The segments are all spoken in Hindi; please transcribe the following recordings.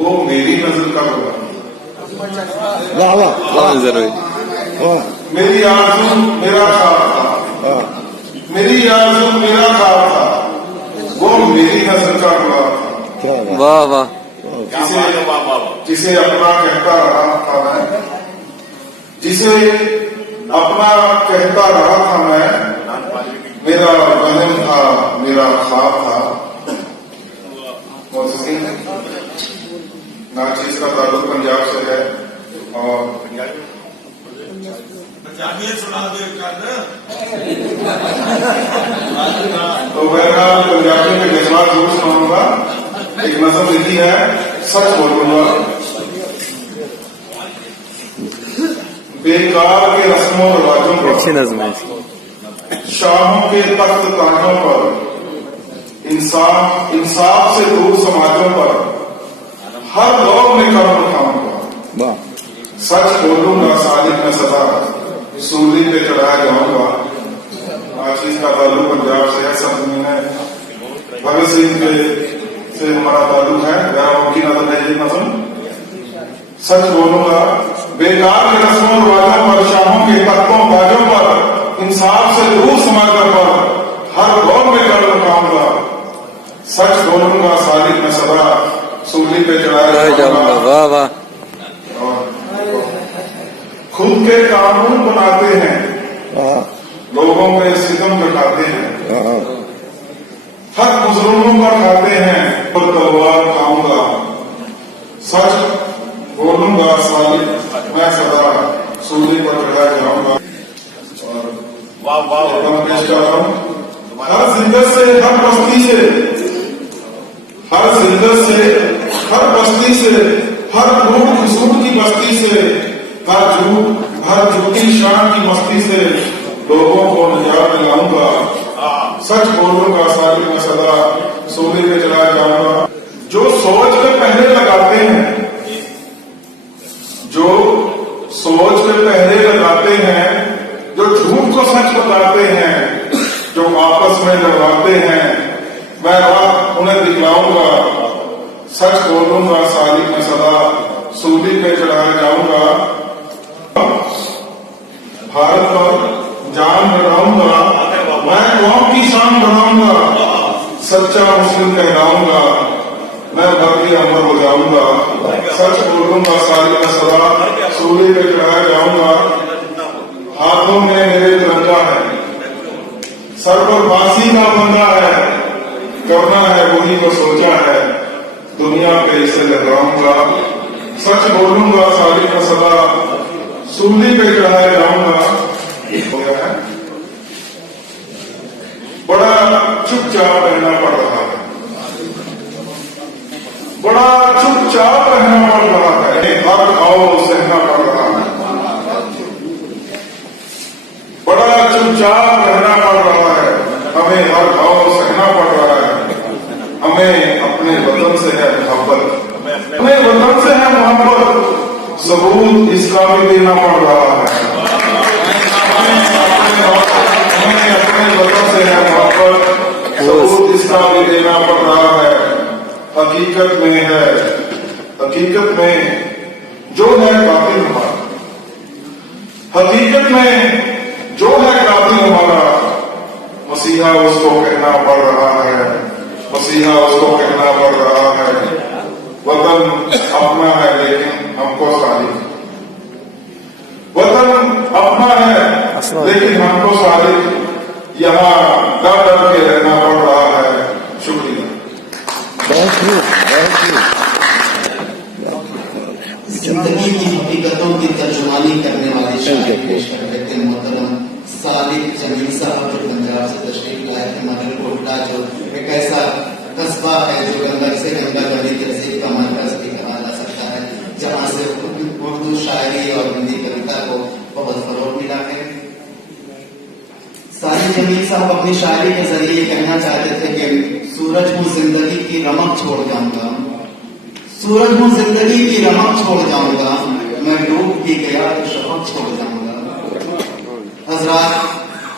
वो मेरी नजर का होगा। वाह वाह वाह जरूर वाह। मेरी आरज़ू मेरा ख्वाब था, मेरी आरज़ू मेरा ख्वाब था, वो मेरी नजर का हुआ था। वाह वाह। जिसे अपना कहता रहा था मैं, जिसे अपना कहता रहा था मैं, मेरा वहम था, मेरा ख्वाब था। नाचीज का ताल्लुक पंजाब से है और सुना दो तो बहरहाल पंजाबी में जज्बात जरूर सुनाऊंगा। एक नज़म लिखी है, सच बोलूंगा। बेकार के रस्मों रिवाजों पर, अच्छी नज़म है, शाहों के तख्त ताजों पर, इंसाफ से दूर समाजों पर हर दौर में कदम उठाऊंगा। सच बोलूंगा साजिद में सदा, सूली पे चढ़ाया जाऊंगा। आशीष का ताल्लुक पंजाब से है। सब में भगत सिंह के से हमारा ताल्लुक है। मेरा उनकी नजर है ये नजम। सच बोलूंगा बेकार के रस्मों रिवाजों पर, शाहों के तख्तों ताजों पर, इंसाफ से दूर समाजों पर हर दौर में कदम उठाऊंगा। सच बोलूंगा साजिद में सदा, सूली पे चढ़ाया जाऊंगा। वाह वाह। खुद के कानून बनाते हैं, लोगों पे सितम कटाते हैं, हक मुजलूमों पर खाते हैं, पर तलवार खाऊंगा। सच बोलूंगा सालिक मैं सदा, सूली पर चढ़ाया जाऊंगा। पेश कर रहा हूं। हर जिंदत से, हर बस्ती से, हर जिंदत से, हर बस्ती से, हर खूब खसूर की बस्ती से, हर झूठी शान की मस्ती से लोगों को निजात दिलाऊंगा। सच बोलूंगा सालिक में सदा, सूली पे चढ़ाया जाऊंगा। जो सोच के पहरे लगाते हैं, जो सोच के पहरे लगाते हैं, जो झूठ को सच बताते हैं, जो आपस में लड़वाते हैं, मैं राह उन्हें दिखलाऊंगा। सच बोलूंगा सालिक में सदा, सूली पे चढ़ाया जाऊंगा। भारत पर जान बढ़ाऊंगा, मैं कौम की शान बढ़ाऊंगा। सच्चा मुस्लिम कहलाऊंगा, मैं भक्ति अमर हो जाऊंगा। सच बोलूंगा सालिक में सदा, सूली पे चढ़ाया जाऊंगा। हाथों में मेरे तिरंगा है, सर पर फांसी का बंधा है, करना है वही को सोचा है, दुनिया पे इसे लहराऊंगा। सच बोलूंगा सालिक में सदा, सूली पे चढ़ाया जाऊंगा। हो गया है, बड़ा चुपचाप रहना पड़ रहा है, बड़ा चुपचाप रहना पड़ रहा है, हर आओ सहना पड़ रहा है। बड़ा चुपचाप रहना पड़ रहा है, हमें हर भाव सहना पड़ रहा है। हमें अपने वतन से है मोहब्बत, हमें वतन से है मोहब्बत, सबूत इसका भी देना पड़ रहा है। हमें अपने वतन से है मोहब्बत, सबूत इसका भी देना पड़ रहा है। हकीकत में है, हकीकत में जो है कातिल हमारा, हकीकत में जो है कातिल हमारा, मसीहा उसको कहना पड़ रहा है, मसीहा उसको कहना पड़ रहा है। वतन अपना है लेकिन हमको सालिक, वतन अपना है लेकिन हमको सालिक, यहाँ डर डर के रहना पड़ रहा है। शुक्रिया। जिंदगी की हकीकतों की तर्जुमानी करने वाले शायर पेश कर रहे थे मोहतरम सालिक जमील साहब, जो पंजाब से तशरीफ लाए थे। मलकोटला जो एक ऐसा कस्बा है जो गंगा से गंगा नदी तहजीब का मरकज भी कहा जा सकता है, जहाँ से उर्दू शायरी और हिंदी कविता को बहुत फरोग मिला है। सालिक जमील साहब अपनी शायरी के जरिए कहना चाहते थे कि सूरज हूँ जिंदगी की रमक छोड़ जाऊंगा, सूरज हूँ जिंदगी की रमक छोड़ जाऊंगा, मैं डूब भी गया तो शफक छोड़ जाऊंगा। हजरात,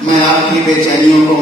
मैं आपकी बेचैनियों को